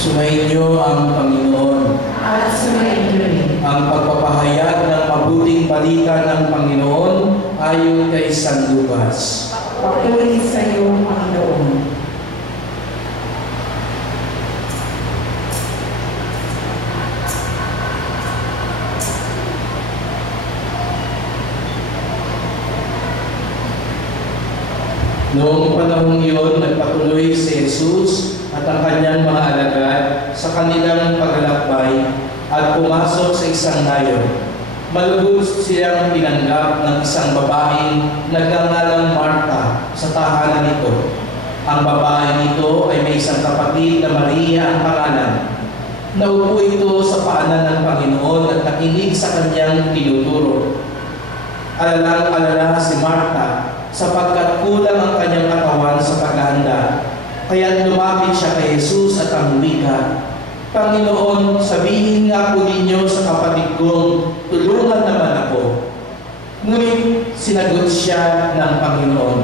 Sumainyo ang Panginoon. At sumainyo rin. Ang pagpapahayag ng mabuting balita ng Panginoon ayon kay San Lucas. Papuri sa iyo, Panginoon. Noong panahong iyon, nagpatuloy si Jesus at ang kanyang mga alagad sa kanilang paglalakbay at pumasok sa isang nayon. Malubos silang tinanggap ng isang babaeng nagngangalang Marta sa tahanan nito. Ang babaeng ito ay may isang kapatid na Maria ang pangalan. Naupo ito sa paanan ng Panginoon at nakinig sa kanyang tinuturo. Alalang-alala si Marta sapagkat kulang ang kanyang katawan sa paghahanda. Kaya lumapit siya kay Jesus at ang wika, Panginoon, sabihin nga po ninyo sa kapatid kong, tulungan naman ako. Ngunit sinagot siya ng Panginoon,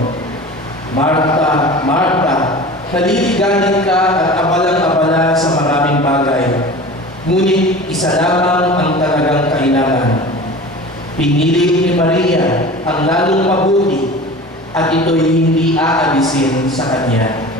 Marta, Marta, naliligalig ka at abalang-abala sa maraming bagay. Ngunit isa lamang ang talagang kailangan. Pinili ni Maria ang lalong mabuti at ito'y hindi aalisin sa kanya.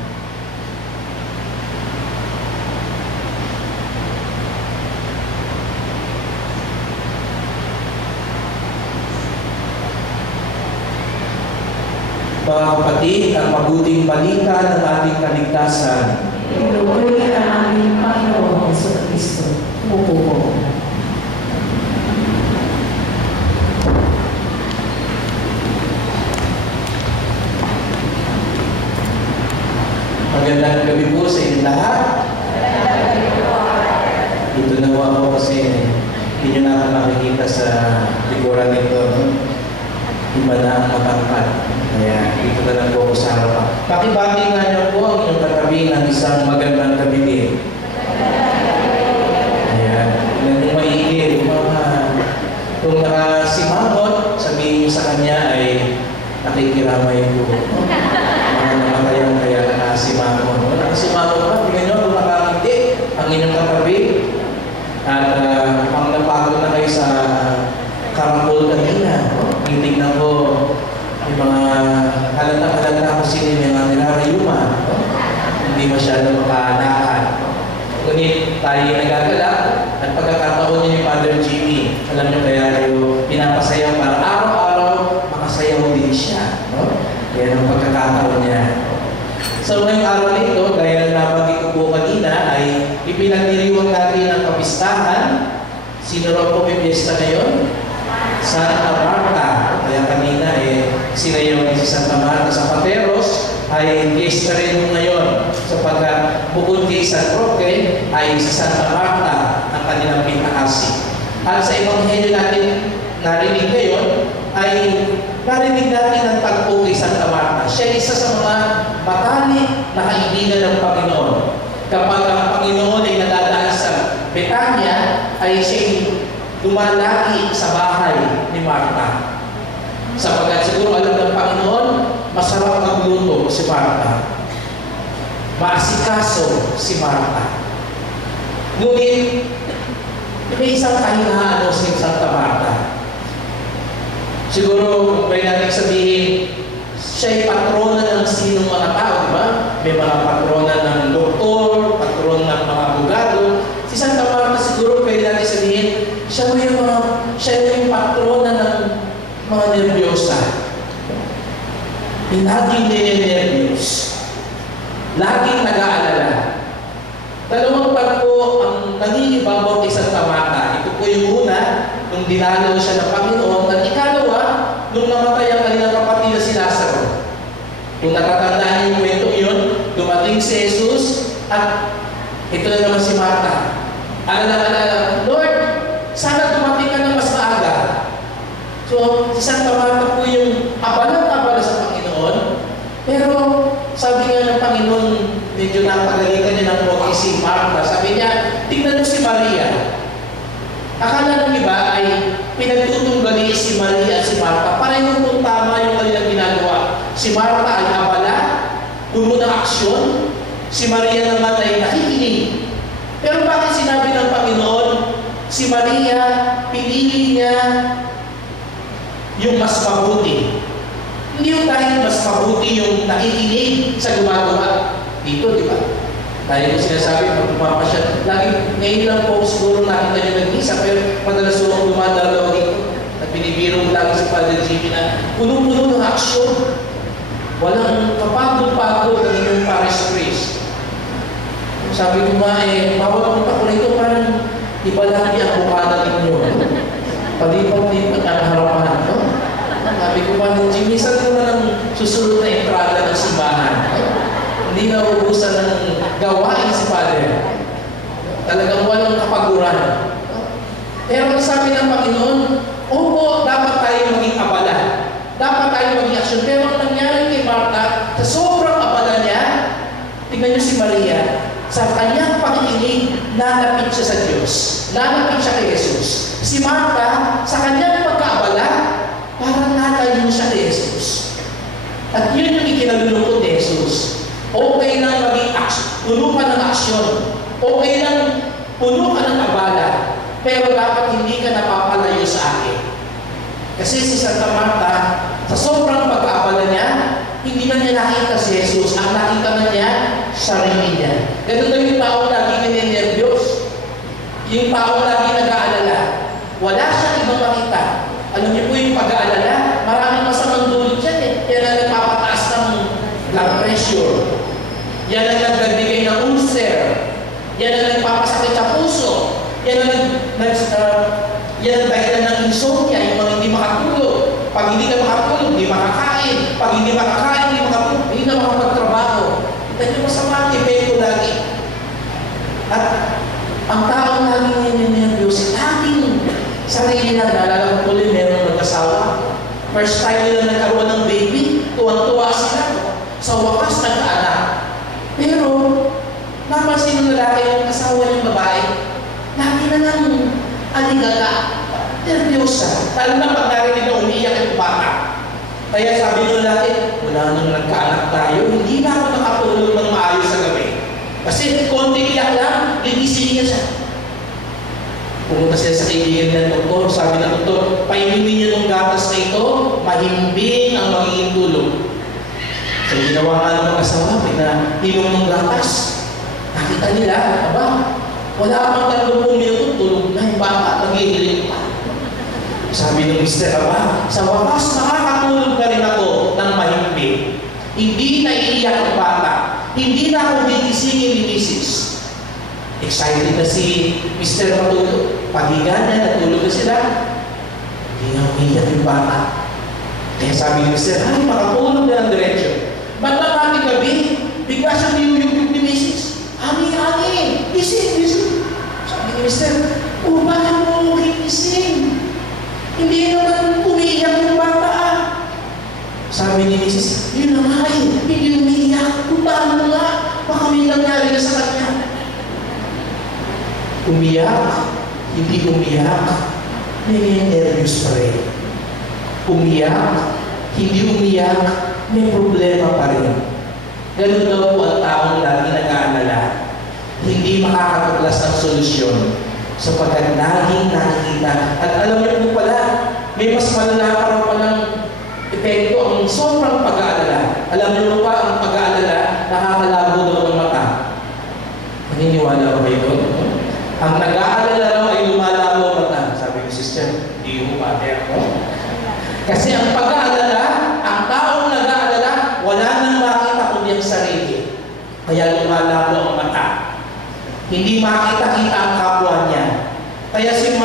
Mga kapatid, ang mabuting balita ng ating kaligtasan. Pinupuri ang aming Panginoon sa Kristo. Upo po. Magandang gabi po sa inyong lahat. Dito na po ako kasi hindi nyo na ako makikita sa likuran nito. Iba na ang matangkad. Kaya dito na lang po ako sa harapan. Pakibati nga niyo po ang inyong katabi ng isang magandang gabi din. Ayan. Ilan yung maigil. Kung nakasimangot, sabihin niyo sa kanya ay nakikiramay po. Namatayan kaya nakasimangot. Nakasimangot ba? Tingnan nyo kung nakakindi ang inyong katabi. At pang napagod na kayo sa karambol kanina. Tingnan ko yung mga halata-halata kung sino yung mga nilarayuma. Hindi masyado makalakad. Ngunit tayo nagagala at pagkakataon niyo ni Father Jimmy, alam niyo kaya kayo pinapasayaw para araw-araw makasayaw din siya. Yan ang pagkakataon niya. So ngayong araw nito, gaya ng nabanggit ko po kanina, ay ipinagdiriwang natin ang kapistahan. Sino raw po may piyesta ngayon? Santa Marta. Kaya kanina sinayaw si Santa Marta sa Pateros ay piyesta rin ngayon sapagkat bukod kay San Roque ay si Santa Marta ang kanilang pinakasi. At sa Ebanghelyo natin narinig ngayon ay narinig natin ang tagpo kay Santa Marta. Siya isa sa mga matalik na kaibigan ng Panginoon. Kapag ang Panginoon ay nadadaan sa Betania, ay siya dumalaki sa bahay ni Marta. Sapagkat siguro alam ng Panginoon, masarap magluto si Marta. Maasikaso si Marta. Ngunit, may isang kahinaan si Santa Marta. Siguro, may natin sabihin, siya'y patrona ng sinong mga tao, di ba? May mga patrona ng doktor, patron ng mga abogado. Si Santa Marta siguro, pwede natin sabihin, siya yung patrona ng mga nervyosa. Laging nire-nervyos. Laging nag-aalala. Dalawang pagpo ang nangibabaw kay Santa Marta. Ito po yung una, nung dinalaw siya ng Panginoon. At ikalawa, nung namatay ang kanilang kapatid na si Lazaro. Kung natatandaan niyo yung kwento yun, dumating si Jesus at ito na naman si Marta. Alala, Lord, sana dumating ka na mas maaga. So, si Santa Marta po yung abala sa Panginoon. Pero, sabi nga ng Panginoon, medyo napagalitan niya ng konti si Marta. Sabi niya, tingnan mo si Maria. Akala ng iba ay pinagtutunggali si Maria at si Marta. Parehong kung tama yung kanilang ginagawa. Si Marta ay abala, puno ng aksyon. Si Maria naman ay nakikinig. Pero bakit sinabi ng Panginoon, si Maria, pinili niya yung mas mabuti? Hindi yung dahil mas mabuti yung nakikinig sa gumagawa dito, di ba? Dahil ko sinasabi, pag pumapasya, lagi, ngayon lang po siguro nakita niyo nag-isa, pero madalas ko dumadalaw dito. At binibiro lagi si Father Jimmy na puno-puno ng aksyon. Walang kapagod-pagod ng inyong parish priest. Sabi ko nga bawat punta ko rito, parang iba lang ang bukada ninyo. Palipat-lipat ang harapan. No? Sabi ko, Father Jimmy, saan ko na ng susunod na entrada ng simbahan? Hindi na ubusan ng gawain si Father. Talagang walang kapaguran. Pero ang sabi ng Panginoon, opo, dapat tayo maging abala. Dapat tayo maging aksyon. Pero ang nangyari kay Martha, sa sobrang abala niya, tingnan niyo si Maria, sa kanyang pakikinig, lalapit siya sa Diyos. Lalapit siya kay Jesus. Si Martha, sa kanyang pagkaabala, parang natayo siya kay Jesus. At yun yung ikinalulungkot ni Jesus. Okay lang maging aksyon. Puno ka ng aksyon. Okay lang puno ka ng abala. Pero dapat hindi ka napapalayo sa akin. Kasi si Santa Marta, sa sobrang pag-aabala niya, hindi na niya nakita si Jesus. Ang nakita na niya, sarili niya. Ganun daw yung tao lagi nininervyos. Yung tao lagi nag-aalala. Wala siyang ibang makita. Alam niyo po yung pag-aalala, maraming masamang dulot yan eh. Yan ang nagpapataas ng blood pressure. Yan ang nagbibigay ng ulcer. Yan ang nagpapasakit sa puso. Yan ang dahilan ng insomnia, yung mga hindi makatulog. Pag hindi ka makatulog, hindi makakain. Pag hindi makakain, hindi makatulog, hindi na makapagtrabaho. Ito yung masama ang epekto lagi. At ang taong laging nininervyos, laging sarili lang. Naalala ko tuloy, meron mag-asawa. First time nila nagkaroon ng baby, tuwang-tuwa sila. Sa wakas, nag-anak. Pero, napansin ng lalaki yung asawa ng babae, lagi na lang aligaga, nervyosa. Lalo na pag narinig na umiiyak yung bata. Kaya sabi ng lalaki, wala nang nagkaanak tayo, hindi na ako nakatulog ng maayos sa gabi. Kasi konti iyak lang, gigising niya siya. Pumunta siya sa kaibigan ng doktor, sabi ng doktor, painumin niyo ng gatas na ito, mahimbing ang magiging tulog. So ginawa nga ng mga asawa, inom ng gatas. Nakita nila, aba, wala pang 30 minuto, tulog na yung bata, nag-iiling pa. Sabi ng mister, aba, sa wakas nakakatulog na rin ako ng mahimbing. Hindi na iiyak ang bata. Hindi na ako gigisingin ni Mrs. Excited na si Mr. matulog. Paghiga niya, natulog na sila. Hindi na umiiyak yung bata. Kaya sabi ni Mr. ay, makatulog na ng diretsyo. Ba't na pati gabi, bigla siyang niyuyug ni Mrs. Ani, gising. Sabi ni Mr. bakit mo gising? Hindi naman umiiyak yung bata. Sabi ni Mrs. yun na nga hindi umiiyak. Puntaan mo nga, baka may nangyari na sa kanya. Umiyak, hindi umiyak, may nervous pa rin. Umiyak, hindi umiyak, may problema pa rin. Ganun daw po ang taong lagi nag-aalala. Hindi makakatuklas ng solusyon sapagkat laging nakikita. At alam niyo po pala, may mas malala pa rin palang epekto ang sobrang pag-aalala. Alam niyo pa, ang pag-aalala, nakakalabo daw ng mata. Naniniwala ba kayo doon? Ang nag-aalala raw ay lumalabo ang mata. Sabi ni sister, hindi mo pa ako. Kasi ang pag-aalala, ang taong nag-aalala, wala nang makita kundi ang sarili. Kaya lumalabo ang mata. Hindi makita-kita ang kapwa niya. Kaya si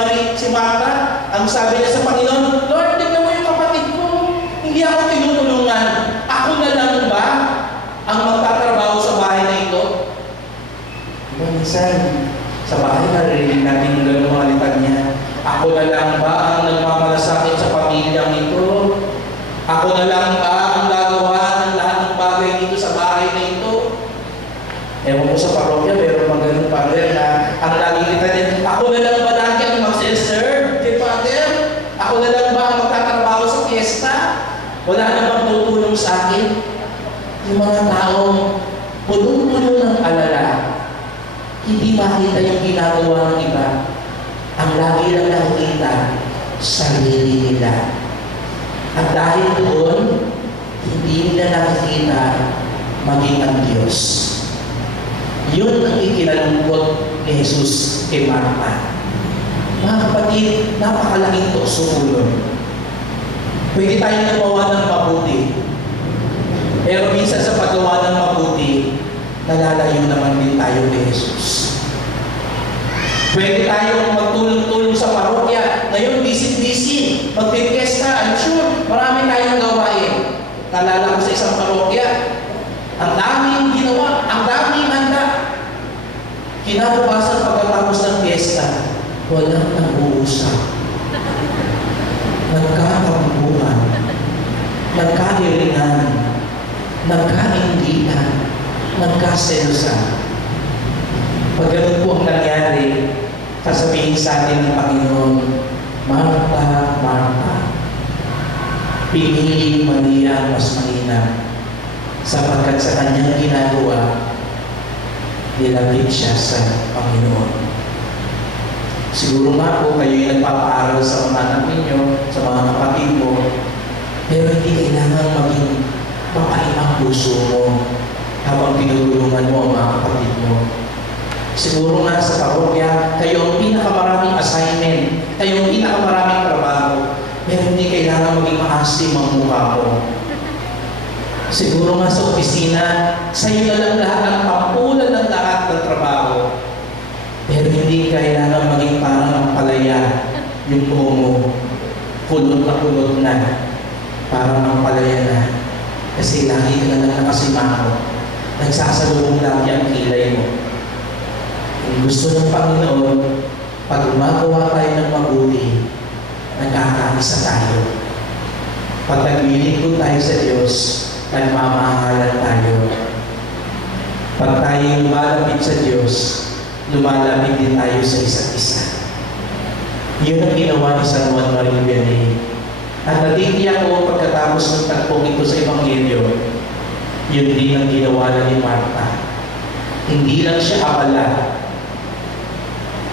Martha, ang sabi niya sa Panginoon, Lord, tignan mo yung kapatid ko. Hindi ako tinutulungan. Ako na lang ba ang magtatrabaho sa bahay na ito? Minsan, sa bahay narinig natin yung gano'ng mga litanya. Ako na lang ba ang nagmamalasakit sa pamilyang ito? Ako na lang ba ang gagawa ng lahat ng bagay dito sa bahay na ito? Ewan ko sa parokya, pero pag ganun Father na ang laging litanya, ako na lang ba lagi ang mag-serve kay Father? Ako na lang ba ang magtatrabaho sa fiesta? Wala na bang tutulong sa akin? Yung mga taong punong-puno ng alala, Hindi makita yung ginagawa ng iba. Ang lagi lang nakikita, sarili nila. At dahil doon, hindi nila nakikita maging ang Diyos. Yun ang ikinalungkot ni Jesus kay Martha. Mga kapatid, napakalaking tukso ulo. Pwede tayong gumawa ng mabuti. Pero minsan sa paggawa ng mabuti, nalalayo naman din tayo kay Jesus. Pwede tayong magtulong-tulong sa parokya. Ngayon, busy-busy. Magpipiesta. I'm sure, marami tayong gawain. Nalala ko sa isang parokya, ang daming ginawa, ang daming handa. Kinabukasan pagkatapos ng fiesta, walang nag-uusap. Nagkakabubuhan. Nagkahiringan. Nagkaindihan. Nagkaselosan. Pag ganun po ang nangyari, sasabihin sa atin ng Panginoon, Martha, Martha, pinili Maria ang mas mainam, sapagkat sa kanyang ginagawa, nilapit siya sa Panginoon. Siguro nga po kayo'y nagpapaaral sa mga anak ninyo, sa mga kapatid mo, pero hindi kailangan maging mapait ang puso mo habang tinutulungan mo ang mga kapatid mo. Siguro nga sa parokya, kayo ang pinakamaraming assignment, kayo ang pinakamaraming trabaho, pero hindi kailangan maging maasim ang mukha mo. Siguro nga sa opisina, sa iyo na lang lahat ang pampulan ng lahat ng trabaho, pero hindi kailangan maging parang ang palaya yung buho mo, kulot na, parang ang palaya na, kasi lagi ka na lang nakasimango, nagsasalubong lagi ang kilay mo. Kung gusto ng Panginoon, pag gumagawa tayo ng mabuti, nagkakaisa tayo. Pag naglilingkod tayo sa Diyos, nagmamahalan tayo. Pag tayo lumalapit sa Diyos, lumalapit din tayo sa isa't isa. Yun ang ginawa ni San Juan Maria Vianney. At natitiyak ko pagkatapos ng tagpong ito sa Ebanghelyo, yun din ang ginawa na ni Martha. Hindi lang siya abala.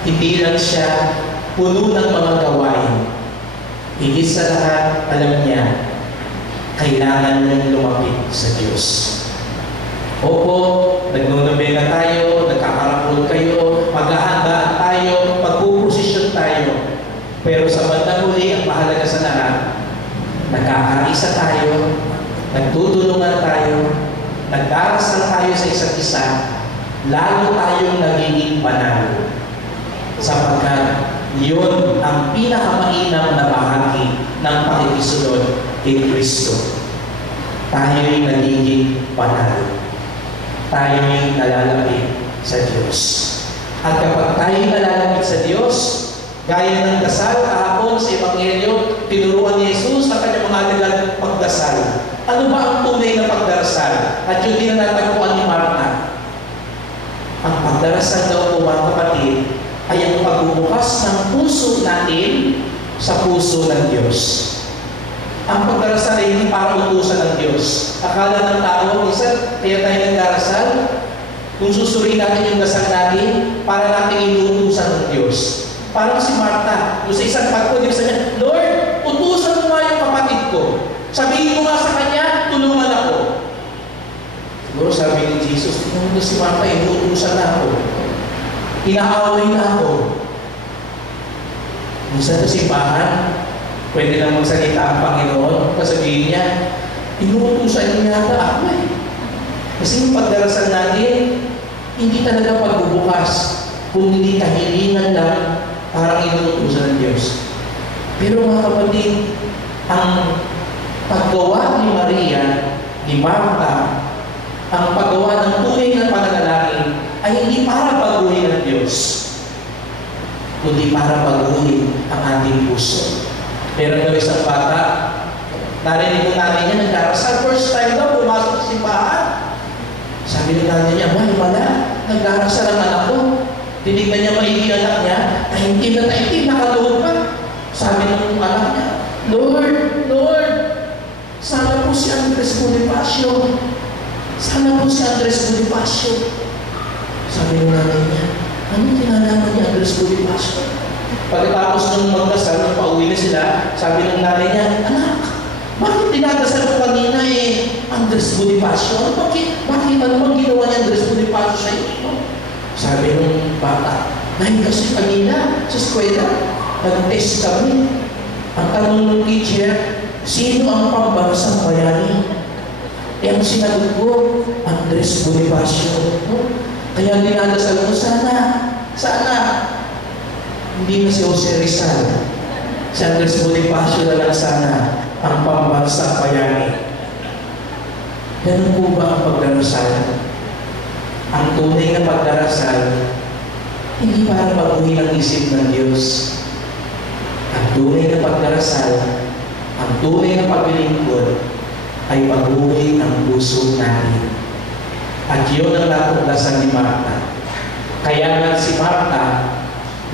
Hindi lang siya puno ng mga gawain. Higit sa lahat, alam niya, kailangan niyang lumapit sa Diyos. Opo, nagnunobena tayo, nagkakarapol kayo, maghahanda tayo, magpuprosesyon tayo. Pero sa bandang huli, ang mahalaga sa lahat, nagkakaisa tayo, nagtutulungan tayo, nagdarasal tayo sa isa't isa, lalo tayong nagiging banal. Sapagkat yun ang pinakamainam na bahagi ng pakikisunod kay Kristo. Tayo'y nagiging banal. Tayo'y nalalapit sa Diyos. At kapag tayo'y nalalapit sa Diyos, gaya ng dasal kahapon sa Ebanghelyo, tinuruan ni Jesus sa kanyang mga alagad pagdasal. Ano ba ang tunay na pagdarasal? At yun din na natagpuan ni Martha. Ang pagdarasal daw po, mga kapatid, ay ang pagbubukas ng puso natin sa puso ng Diyos. Ang pagdarasal ay hindi para utusan ng Diyos. Akala ng tao, minsan, kaya tayo nagdarasal, kung susuriin natin yung dasal natin, para natin inuutusan ng Diyos. Parang si Martha, yung sa isang pagpo, di ba niya, Lord, utusan mo nga yung kapatid ko. Sabihin mo nga sa kanya, tulungan ako. Siguro sabi ni Jesus, tingnan mo si Martha, inuutusan na ako. Inaaway na ako. Minsan sa simbahan, pwede lang magsalita ang Panginoon, kasabihin niya, inuutusan niya yata ako eh. Kasi yung pagdarasal natin, hindi talaga pagbubukas, kung hindi kahilingan lang, parang inuutusan ng Diyos. Pero mga kapatid, ang paggawa ni Maria, ni Martha, ang paggawa ng tunay na pananalangin, ay hindi para baguhin ang Diyos, kundi para baguhin ang ating puso. Pero ng isang bata, narinig ko natin niya, nagdarasal. First time daw, pumasok sa simbahan. Sabi ng natin niya, wala, nagdarasal ang anak ko. Tinignan niya maigi anak niya, taimtim na taimtim, nakaluhod pa. Sabi ng anak niya, Lord, sana po si Andres Bonifacio. Sana po si Andres Bonifacio. Sabi ng nanay niya, Ano tinalaman niya Andres Bonifacio? Pagkatapos nung magdasal, nung pauwi na sila, sabi ng nanay niya, anak, bakit dinadasal ko kanina Andres Bonifacio? Bakit ano bang ginawa niya Andres Bonifacio sa iyo? Sabi ng bata, dahil kasi kanina sa eskwela, nag-test kami. Ang tanong ng teacher, sino ang pambansang bayani? Ang sinagot ko, Andres Bonifacio. Kaya dinadasal ko, sana, hindi na si Jose Rizal. Si Andres Bonifacio na lang sana ang pambansang bayani. Ganun po ba ang pagdarasal? Ang tunay na pagdarasal, hindi para baguhin ang isip ng Diyos. Ang tunay na pagdarasal, ang tunay na paglilingkod, ay baguhin ang puso natin. At yun ang natuklasan ni Marta. Kaya nga si Marta,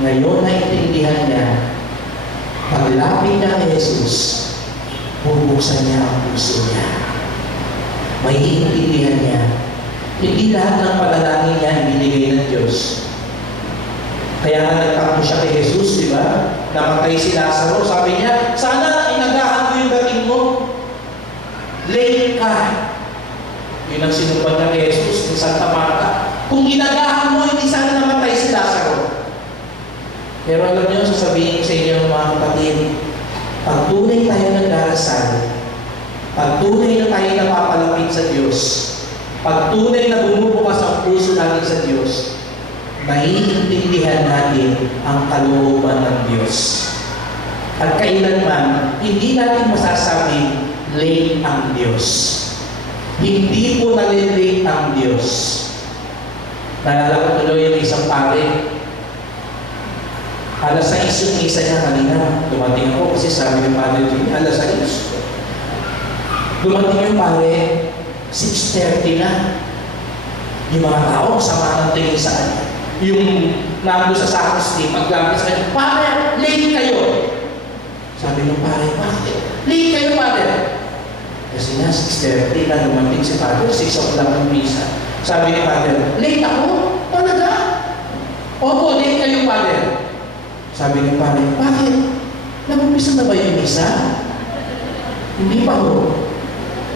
ngayon naintindihan niya, paglapit niya kay Jesus, bubuksan niya ang puso niya. May iintindihan niya. Hindi lahat ng panalangin niya ibinigay ng Diyos. Kaya nga nagtampo siya kay Jesus, di ba? Namatay si Lazaro. Sabi niya, sana inagahan mo yung dating mo. Late ka. Yun ang sinumpan niya kay Jesus ni Santa Marta. Kung inagahan mo, hindi sana namatay si Lazaro. Pero alam niyo, sasabihin sa inyo mga kapatid, pag tunay tayo nagdarasal, pag tunay na tayo napapalapit sa Diyos, pag tunay na bumubukas ang puso natin sa Diyos, maiintindihan natin ang kalooban ng Diyos. At kailanman, hindi natin masasabing late ang Diyos. Hindi po nalilate ang Diyos. Nalala ko tuloy yung isang pare. Alas 6 yung isa niya kanina. Dumating ako kasi sabi ng pare niya, alas 6. Dumating yung pare, 6:30 na. Yung mga tao, sama ng tingin sa kanya. Yung nando sa sacristy, paglapit sa kanya, pare, late kayo. Sabi ng pare, bakit? Late kayo, pare. Kasi na, 6:30 na dumating si Father, 6 o'clock ng misa. Sabi ni Father, late ako? Talaga? Opo, late kayo, Father. Sabi ni Father, bakit? Nag-umpisa na ba yung misa? Hindi pa ako.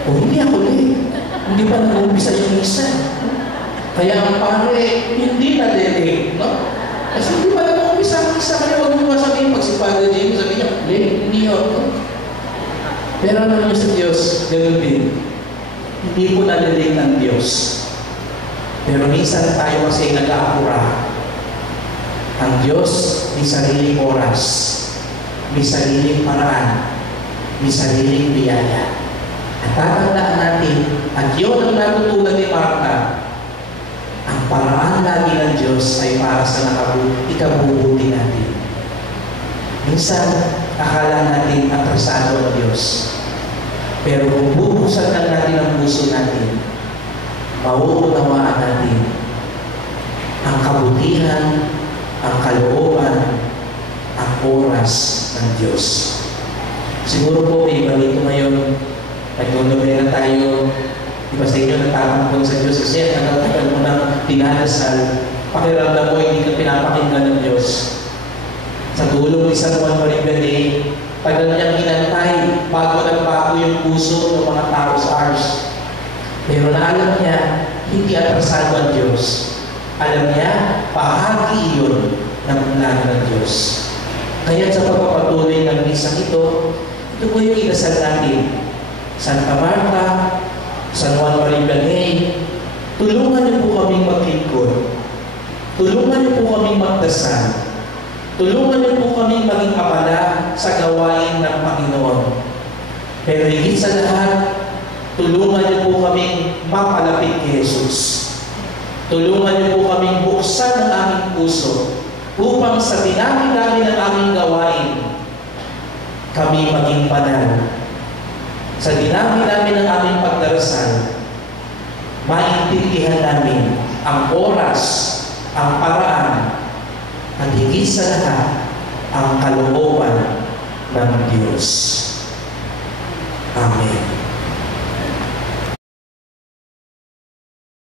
O hindi ako late. Hindi pa nag-umpisa yung misa. Kaya ang pare, hindi na late, no? Kasi hindi pa nag-umpisa ang misa. Kaya huwag mo sabihin, pag si Father James, sabi niya, late, hindi ako, no? Pero alam niyo sa Diyos, ganoon din. Hindi po nalilate ng Diyos. Pero minsan tayo kasi nag-aapura. Ang Diyos may sariling oras, may sariling paraan, may sariling biyaya. At tatandaan natin, at yun ang natutunan ni Marta, ang paraan lagi ng Diyos ay para sa ikabubuti natin. Minsan, akala natin atrasado ang Diyos. Pero kung bubuksan lang natin ang puso natin, mauunawaan natin ang kabutihan, ang kalooban, ang oras ng Diyos. Siguro po may balito ngayon, nagdunubay na tayo, di ba sa inyo nagtatampon sa Diyos kasi tagal mo nang dinadasal, pakiramdam mo hindi ka pinapakinggan ng Diyos. Sa tulong ni San Juan Maribel, tagal niyang hinantay bago nagbago yung puso ng mga tao sa Ars. Pero naalam niya, hindi atrasado ang Diyos. Alam niya, bahagi iyon ng plano ng Diyos. Kaya sa pagpapatuloy ng misang ito po yung inasal natin. Santa Marta, San Juan Maribel, tulungan niyo po kaming maglingkod. Tulungan niyo po kaming magdasal. Tulungan niyo po kaming maging abala sa gawain ng Panginoon. Pero higit sa lahat, tulungan niyo po kaming mapalapit kay Jesus. Tulungan niyo po kaming buksan ang aming puso upang sa dinami-dami ng aming gawain, kami maging banal. Sa dinami-dami ng aming pagdarasal, maintindihan namin ang oras, ang paraan, at higit sa lahat, ang kalooban ng Diyos. Amen.